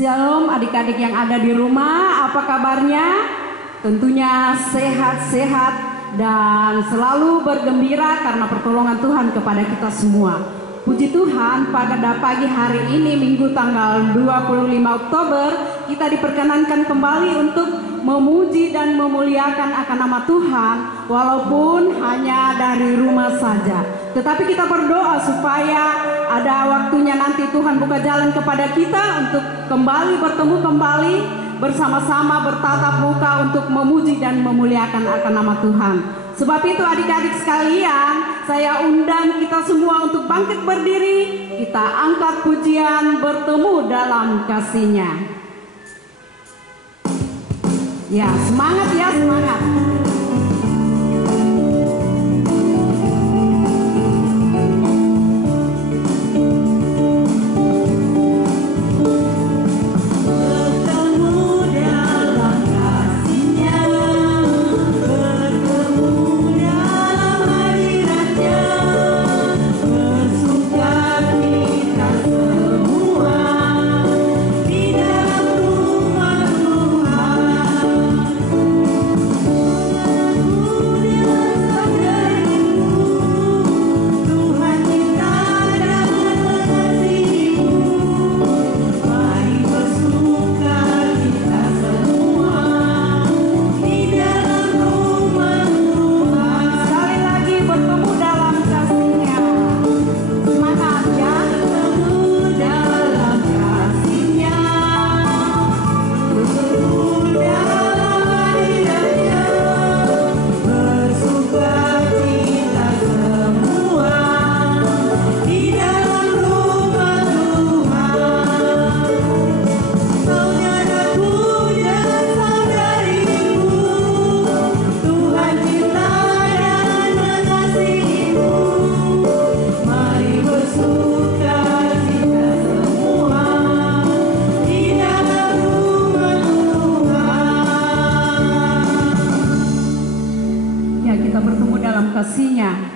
Shalom adik-adik yang ada di rumah, apa kabarnya? Tentunya sehat-sehat dan selalu bergembira karena pertolongan Tuhan kepada kita semua. Puji Tuhan, pada pagi hari ini Minggu tanggal 25 Oktober kita diperkenankan kembali untuk memuji dan memuliakan akan nama Tuhan walaupun hanya dari rumah saja. Tetapi kita berdoa supaya ada waktunya nanti Tuhan buka jalan kepada kita untuk kembali bertemu kembali bersama-sama bertatap muka untuk memuji dan memuliakan akan nama Tuhan. Sebab itu adik-adik sekalian, saya undang kita semua untuk bangkit berdiri, kita angkat pujian bertemu dalam kasih-Nya. Ya, semangat ya, semangat.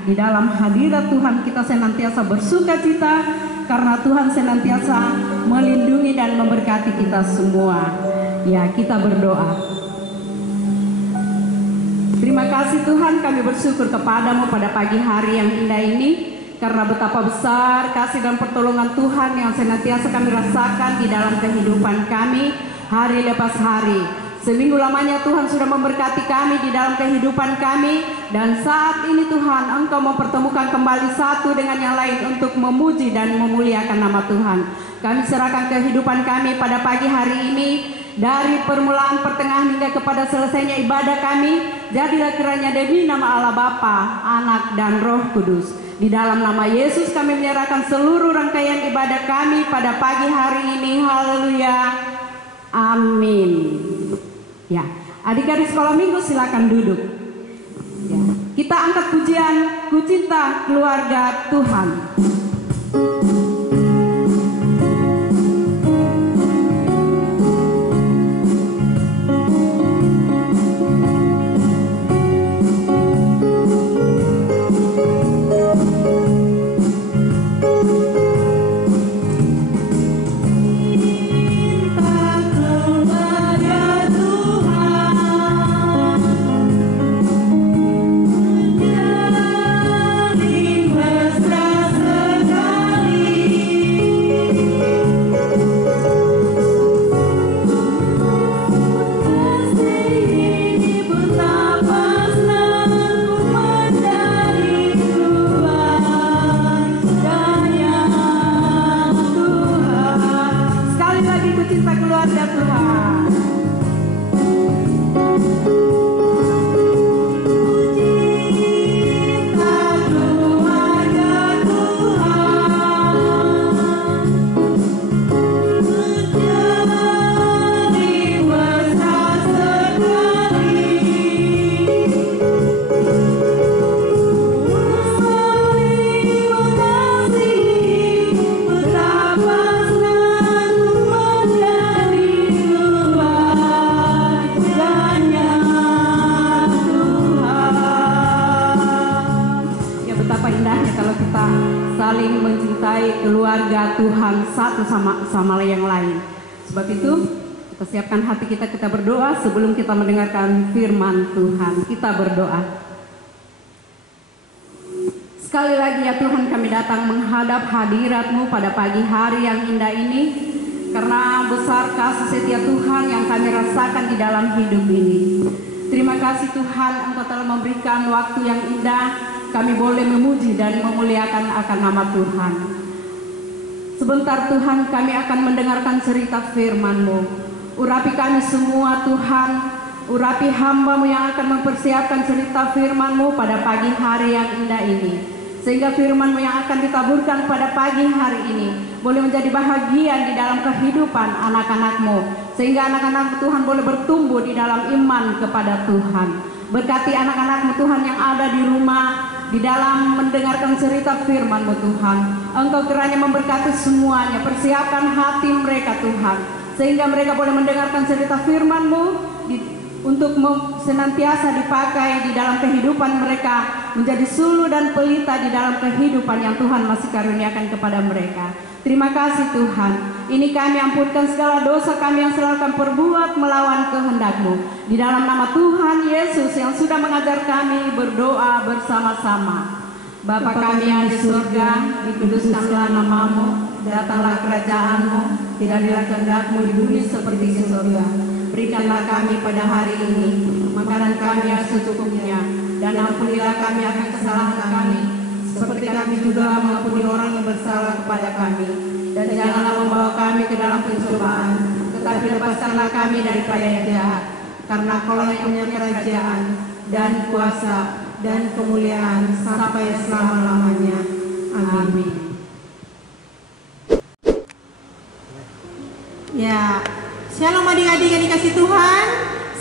Di dalam hadirat Tuhan kita senantiasa bersuka cita karena Tuhan senantiasa melindungi dan memberkati kita semua. Ya, kita berdoa. Terima kasih Tuhan, kami bersyukur kepadamu pada pagi hari yang indah ini karena betapa besar kasih dan pertolongan Tuhan yang senantiasa kami rasakan di dalam kehidupan kami hari lepas hari. Seminggu lamanya Tuhan sudah memberkati kami di dalam kehidupan kami. Dan saat ini Tuhan, Engkau mempertemukan kembali satu dengan yang lain untuk memuji dan memuliakan nama Tuhan. Kami serahkan kehidupan kami pada pagi hari ini. Dari permulaan, pertengahan hingga kepada selesainya ibadah kami. Jadilah kiranya demi nama Allah Bapa, Anak dan Roh Kudus. Di dalam nama Yesus kami menyerahkan seluruh rangkaian ibadah kami pada pagi hari ini. Haleluya. Amin. Ya, adik-adik sekolah minggu silakan duduk. Ya, kita angkat pujian Ku Cinta Keluarga Tuhan. saling mencintai keluarga Tuhan satu sama yang lain. Sebab itu, kita siapkan hati kita, kita berdoa sebelum kita mendengarkan firman Tuhan. Kita berdoa. Sekali lagi ya Tuhan, kami datang menghadap hadirat-Mu pada pagi hari yang indah ini, karena besar kasih setia Tuhan yang kami rasakan di dalam hidup ini. Terima kasih Tuhan, Engkau telah memberikan waktu yang indah, kami boleh memuji dan memuliakan akan nama Tuhan. Sebentar Tuhan, kami akan mendengarkan cerita firman-Mu. Urapi kami semua Tuhan, urapi hamba-Mu yang akan mempersiapkan cerita firman-Mu pada pagi hari yang indah ini. Sehingga firman-Mu yang akan ditaburkan pada pagi hari ini boleh menjadi bahagian di dalam kehidupan anak-anak-Mu. Sehingga anak-anak Tuhan boleh bertumbuh di dalam iman kepada Tuhan. Berkati anak-anak-Mu Tuhan yang ada di rumah, di dalam mendengarkan cerita firman-Mu Tuhan. Engkau kiranya memberkati semuanya, persiapkan hati mereka Tuhan. Sehingga mereka boleh mendengarkan cerita firman-Mu untuk senantiasa dipakai di dalam kehidupan mereka, menjadi suluh dan pelita di dalam kehidupan yang Tuhan masih karuniakan kepada mereka. Terima kasih Tuhan. Ini kami ampunkan segala dosa kami yang selalu kami perbuat melawan kehendak-Mu. Di dalam nama Tuhan Yesus yang sudah mengajar kami berdoa bersama-sama. Bapa kami yang di surga, dikuduskanlah nama-Mu, datanglah kerajaan-Mu, jadilah kehendak-Mu di bumi seperti di surga. Berikanlah kami pada hari ini makanan kami yang secukupnya, dan ampunilah kami akan kesalahan kami, seperti kami juga mengampuni orang yang bersalah kepada kami. Dan janganlah membawa kami ke dalam pencobaan, tetapi lepaskanlah kami daripada yang jahat. Karena Kau yang punya kerajaan dan kuasa dan kemuliaan sampai selama-lamanya. Amin. Ya, shalom adik-adik yang dikasih Tuhan.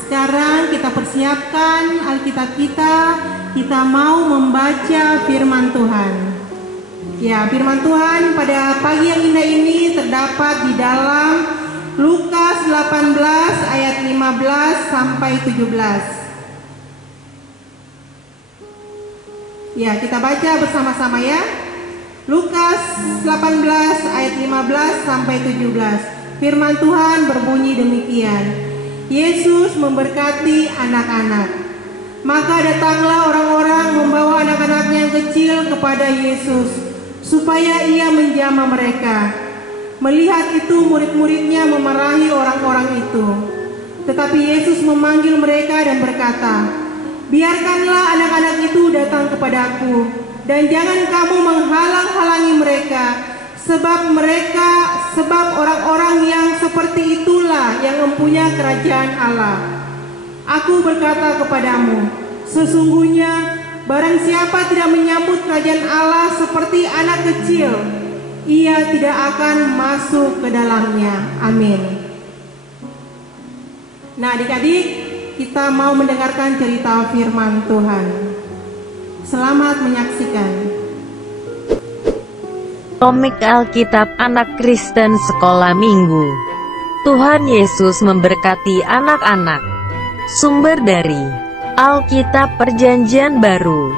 Sekarang kita persiapkan Alkitab kita. Kita mau membaca firman Tuhan. Ya, firman Tuhan pada pagi yang indah ini terdapat di dalam Lukas 18 ayat 15 sampai 17. Ya, kita baca bersama-sama ya. Lukas 18 ayat 15 sampai 17. Firman Tuhan berbunyi demikian. Yesus memberkati anak-anak. Maka datanglah orang-orang membawa anak-anaknya yang kecil kepada Yesus, supaya ia menjamah mereka. Melihat itu murid-muridnya memarahi orang-orang itu. Tetapi Yesus memanggil mereka dan berkata, biarkanlah anak-anak itu datang kepadaku, dan jangan kamu menghalang-halangi mereka, sebab orang-orang yang seperti itulah yang mempunyai kerajaan Allah. Aku berkata kepadamu, sesungguhnya barang siapa tidak menyambut kerajaan Allah seperti anak kecil, ia tidak akan masuk ke dalamnya. Amin. Nah adik-adik, kita mau mendengarkan cerita firman Tuhan. Selamat menyaksikan. Komik Alkitab Anak Kristen Sekolah Minggu. Tuhan Yesus memberkati anak-anak. Sumber dari Alkitab Perjanjian Baru,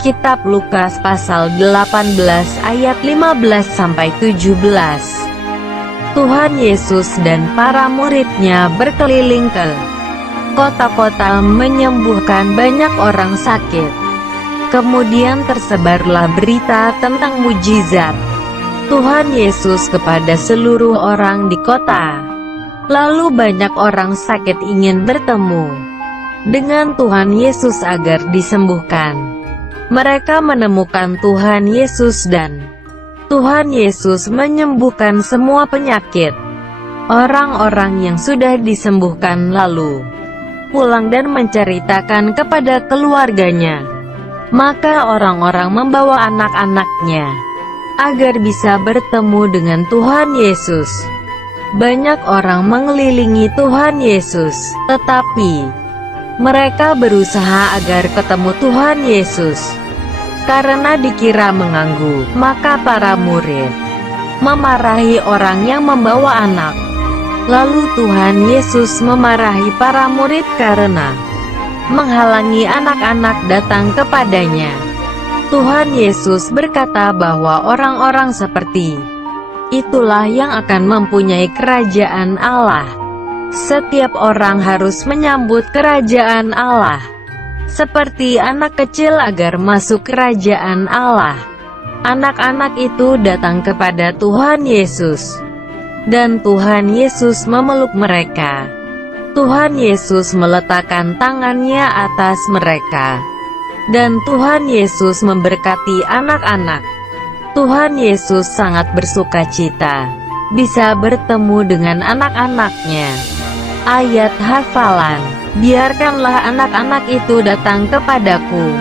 Kitab Lukas pasal 18 ayat 15-17. Tuhan Yesus dan para muridnya berkeliling ke kota-kota menyembuhkan banyak orang sakit. Kemudian tersebarlah berita tentang mujizat Tuhan Yesus kepada seluruh orang di kota. Lalu banyak orang sakit ingin bertemu dengan Tuhan Yesus agar disembuhkan. Mereka menemukan Tuhan Yesus dan Tuhan Yesus menyembuhkan semua penyakit. Orang-orang yang sudah disembuhkan lalu pulang dan menceritakan kepada keluarganya. Maka orang-orang membawa anak-anaknya agar bisa bertemu dengan Tuhan Yesus. Banyak orang mengelilingi Tuhan Yesus, tetapi mereka berusaha agar ketemu Tuhan Yesus. Karena dikira mengganggu, maka para murid memarahi orang yang membawa anak. Lalu Tuhan Yesus memarahi para murid karena menghalangi anak-anak datang kepadanya. Tuhan Yesus berkata bahwa orang-orang seperti itulah yang akan mempunyai kerajaan Allah. Setiap orang harus menyambut kerajaan Allah seperti anak kecil agar masuk kerajaan Allah. Anak-anak itu datang kepada Tuhan Yesus, dan Tuhan Yesus memeluk mereka. Tuhan Yesus meletakkan tangannya atas mereka, dan Tuhan Yesus memberkati anak-anak. Tuhan Yesus sangat bersukacita bisa bertemu dengan anak-anaknya. Ayat hafalan, biarkanlah anak-anak itu datang kepadaku.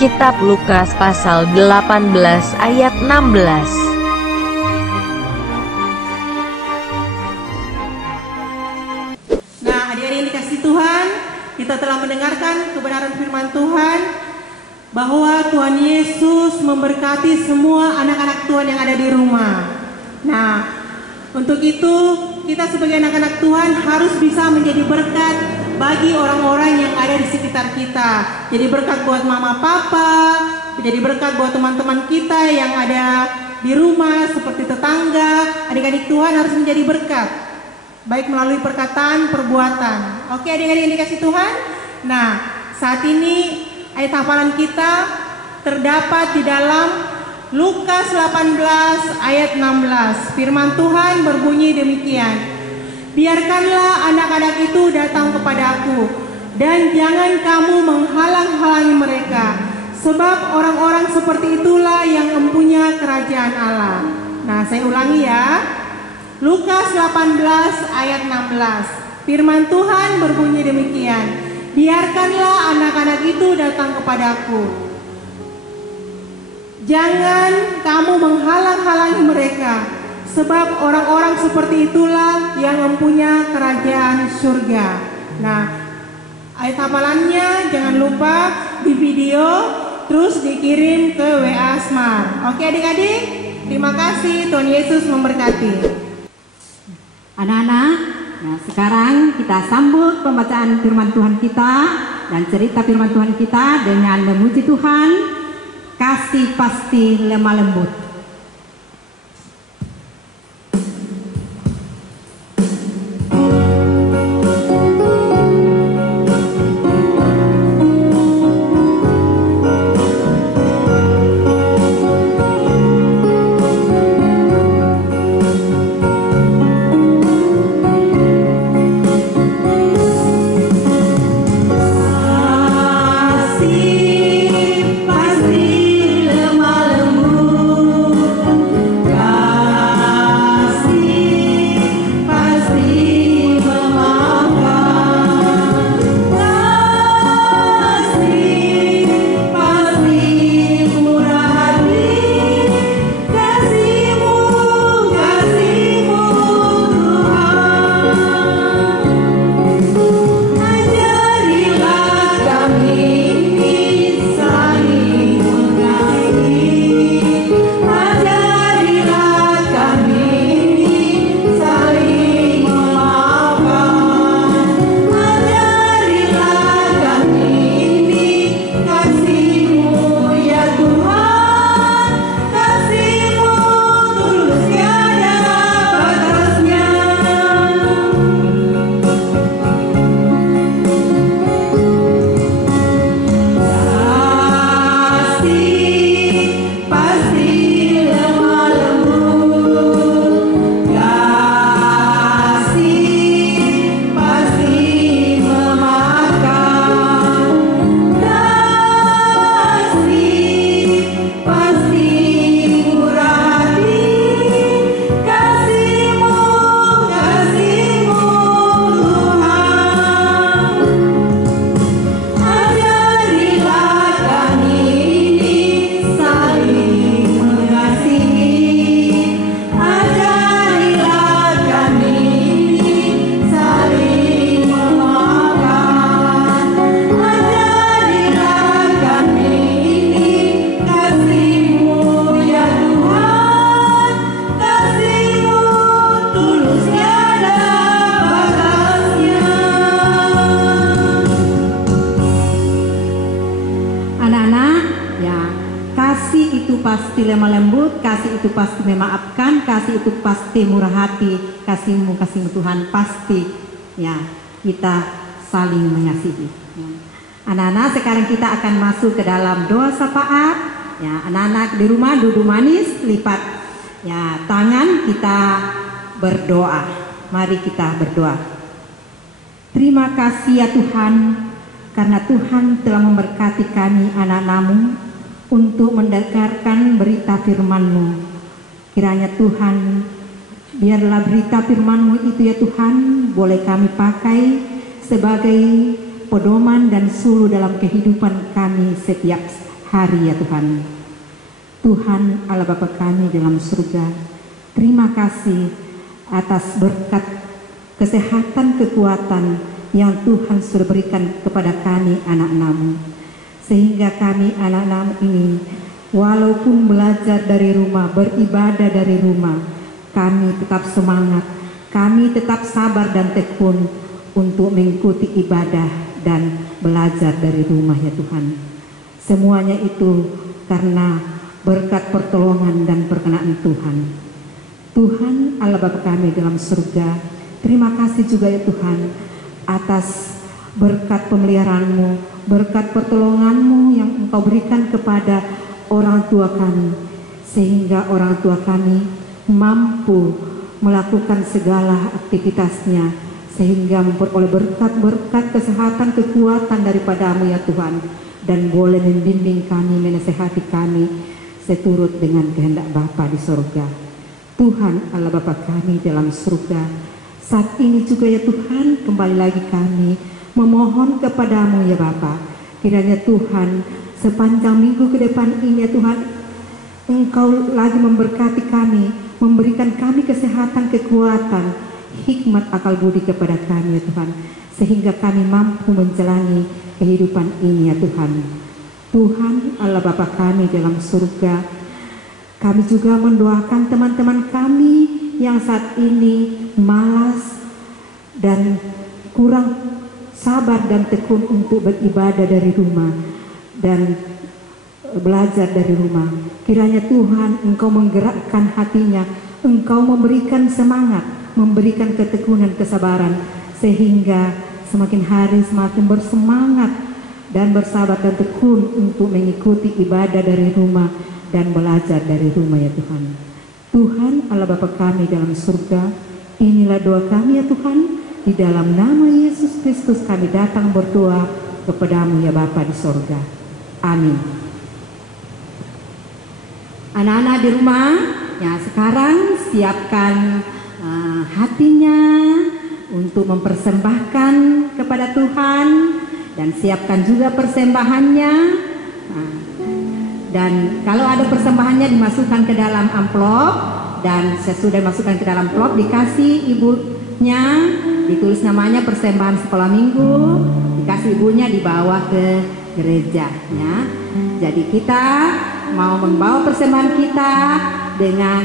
Kitab Lukas pasal 18 ayat 16. Tuhan, kita telah mendengarkan kebenaran firman Tuhan bahwa Tuhan Yesus memberkati semua anak-anak Tuhan yang ada di rumah. Nah, untuk itu kita sebagai anak-anak Tuhan harus bisa menjadi berkat bagi orang-orang yang ada di sekitar kita. Jadi berkat buat mama papa, jadi berkat buat teman-teman kita yang ada di rumah seperti tetangga. Adik-adik Tuhan harus menjadi berkat, baik melalui perkataan, perbuatan. Oke adik-adik yang dikasih Tuhan. Nah, saat ini ayat hafalan kita terdapat di dalam Lukas 18 ayat 16. Firman Tuhan berbunyi demikian. Biarkanlah anak-anak itu datang kepadaku, dan jangan kamu menghalang-halangi mereka, sebab orang-orang seperti itulah yang mempunyai kerajaan Allah. Nah, saya ulangi ya. Lukas 18 ayat 16. Firman Tuhan berbunyi demikian. Biarkanlah anak-anak itu datang kepadaku. Jangan kamu menghalang-halangi mereka, sebab orang-orang seperti itulah yang mempunyai kerajaan surga. Nah, ayat hafalannya jangan lupa di video, terus dikirim ke WA Smart. Oke adik-adik, terima kasih. Tuhan Yesus memberkati. Anak-anak, nah sekarang kita sambut pembacaan firman Tuhan kita dan cerita firman Tuhan kita dengan memuji Tuhan. Kasih pasti lemah lembut. Pasti lemah lembut. kasih itu pasti lemah lembut, kasih itu pasti memaafkan, kasih itu pasti murah hati, kasihmu Tuhan pasti ya kita saling mengasihi. Anak-anak, sekarang kita akan masuk ke dalam doa syafaat. Ya, anak-anak di rumah duduk manis, lipat ya tangan, kita berdoa. Mari kita berdoa. Terima kasih ya Tuhan, karena Tuhan telah memberkati kami anak-Namu untuk mendengarkan berita firman-Mu. Kiranya Tuhan, biarlah berita firman-Mu itu ya Tuhan boleh kami pakai sebagai pedoman dan suluh dalam kehidupan kami setiap hari ya Tuhan. Tuhan Allah Bapa kami dalam surga, terima kasih atas berkat kesehatan kekuatan yang Tuhan sudah berikan kepada kami anak-Namu, sehingga kami anak-Namu ini walaupun belajar dari rumah, beribadah dari rumah, kami tetap semangat, kami tetap sabar dan tekun untuk mengikuti ibadah dan belajar dari rumah ya Tuhan. Semuanya itu karena berkat pertolongan dan perkenaan Tuhan. Tuhan Allah Bapa kami dalam surga, terima kasih juga ya Tuhan atas berkat pemeliharaan-Mu, berkat pertolongan-Mu yang Engkau berikan kepada orang tua kami, sehingga orang tua kami mampu melakukan segala aktivitasnya, sehingga memperoleh berkat-berkat kesehatan, kekuatan daripada-Mu ya Tuhan, dan boleh membimbing kami, menasehati kami seturut dengan kehendak Bapa di surga. Tuhan Allah Bapa kami dalam surga, saat ini juga ya Tuhan kembali lagi kami memohon kepada-Mu ya Bapa, kiranya Tuhan sepanjang minggu ke depan ini ya Tuhan, Engkau lagi memberkati kami, memberikan kami kesehatan, kekuatan, hikmat, akal budi kepada kami ya Tuhan, sehingga kami mampu menjalani kehidupan ini ya Tuhan. Tuhan Allah Bapa kami dalam surga, kami juga mendoakan teman-teman kami yang saat ini malas dan kurang sabar dan tekun untuk beribadah dari rumah dan belajar dari rumah. Kiranya Tuhan Engkau menggerakkan hatinya, Engkau memberikan semangat, memberikan ketekunan, kesabaran, sehingga semakin hari semakin bersemangat dan bersabar dan tekun untuk mengikuti ibadah dari rumah dan belajar dari rumah ya Tuhan. Tuhan Allah Bapa kami dalam surga, inilah doa kami ya Tuhan, di dalam nama Yesus Kristus kami datang berdoa kepada-Mu ya Bapa di surga. Amin. Anak-anak di rumah, ya sekarang siapkan hatinya untuk mempersembahkan kepada Tuhan, dan siapkan juga persembahannya. Dan kalau ada persembahannya dimasukkan ke dalam amplop, dan sesudah masukkan ke dalam amplop dikasih ibunya, ditulis namanya persembahan sekolah minggu, dikasih ibunya, dibawa ke gereja ya. Jadi kita mau membawa persembahan kita dengan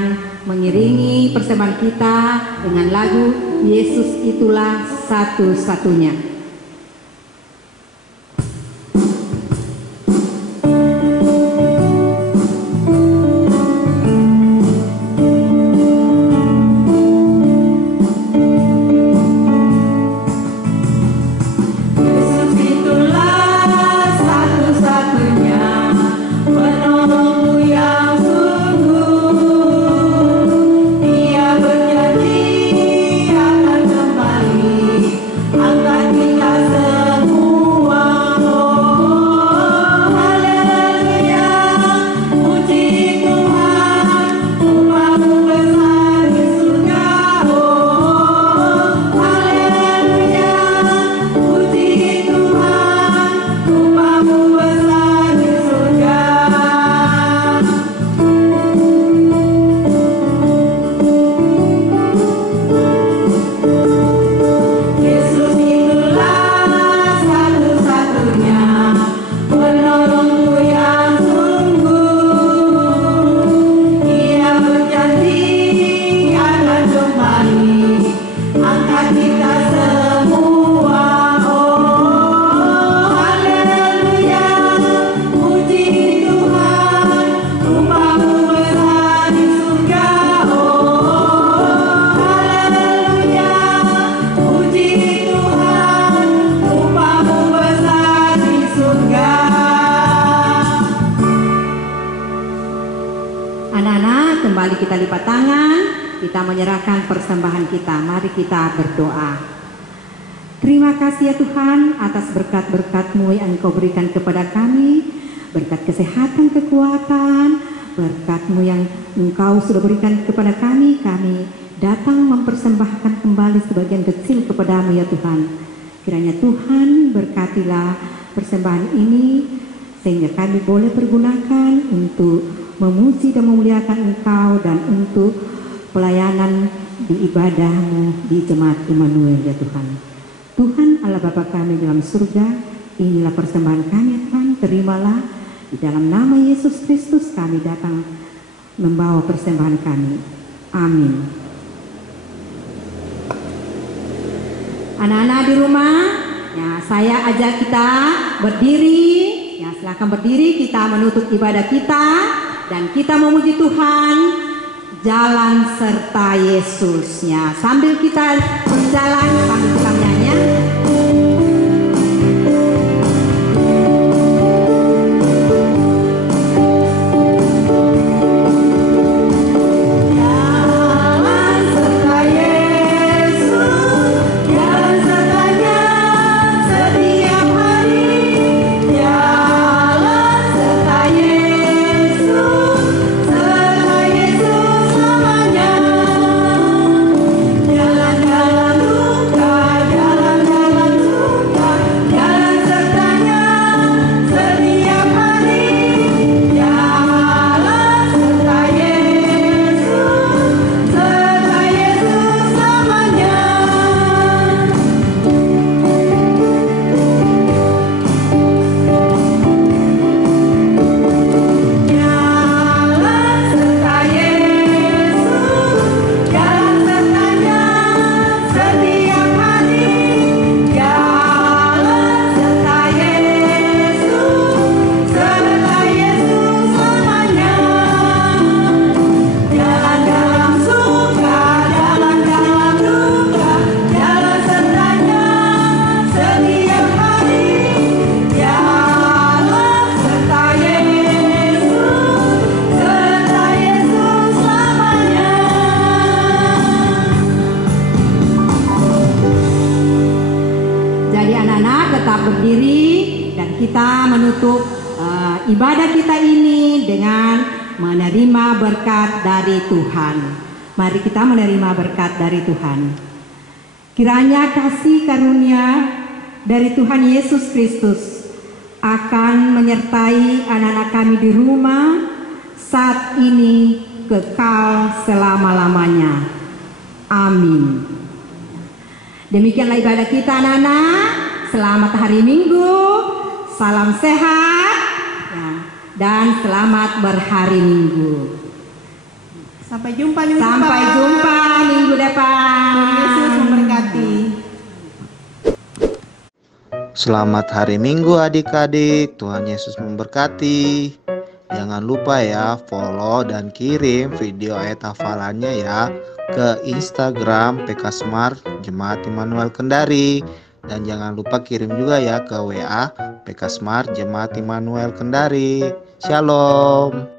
mengiringi persembahan kita dengan lagu Yesus Itulah Satu-Satunya. Akan Anak-anak, kembali kita lipat tangan, kita menyerahkan persembahan kita. Mari kita berdoa. Terima kasih ya Tuhan atas berkat-berkat-Mu yang Engkau berikan kepada kami, berkat kesehatan, kekuatan, berkat-Mu yang Engkau sudah berikan kepada kami. Kami datang mempersembahkan kembali sebagian kecil kepada-Mu ya Tuhan. Kiranya Tuhan berkatilah persembahan ini, sehingga kami boleh pergunakan untuk memuji dan memuliakan Engkau dan untuk pelayanan di ibadah-Mu di Jemaat Immanuel ya Tuhan. Tuhan Allah Bapa kami dalam surga, inilah persembahan kami ya Tuhan, terimalah. Di dalam nama Yesus Kristus kami datang membawa persembahan kami. Amin. Anak-anak di rumah, ya saya ajak kita berdiri. Ya silakan berdiri, kita menutup ibadah kita dan kita memuji Tuhan. Jalan serta Yesusnya. Sambil kita berjalan, sambil kita menyanyi. Ibadah kita ini dengan menerima berkat dari Tuhan. Mari kita menerima berkat dari Tuhan. Kiranya kasih karunia dari Tuhan Yesus Kristus akan menyertai anak-anak kami di rumah saat ini kekal selama-lamanya. Amin. Demikianlah ibadah kita anak-anak. Selamat hari Minggu. Salam sehat. Dan selamat berhari Minggu. Sampai jumpa minggu depan. Sampai jumpa minggu depan. Tuhan Yesus memberkati. Selamat hari Minggu adik-adik. Tuhan Yesus memberkati. Jangan lupa ya follow dan kirim video ayat hafalannya ya ke Instagram PK Smart Jemaat Immanuel Kendari. Dan jangan lupa kirim juga ya ke WA PK Smart Jemaat Immanuel Kendari. Shalom.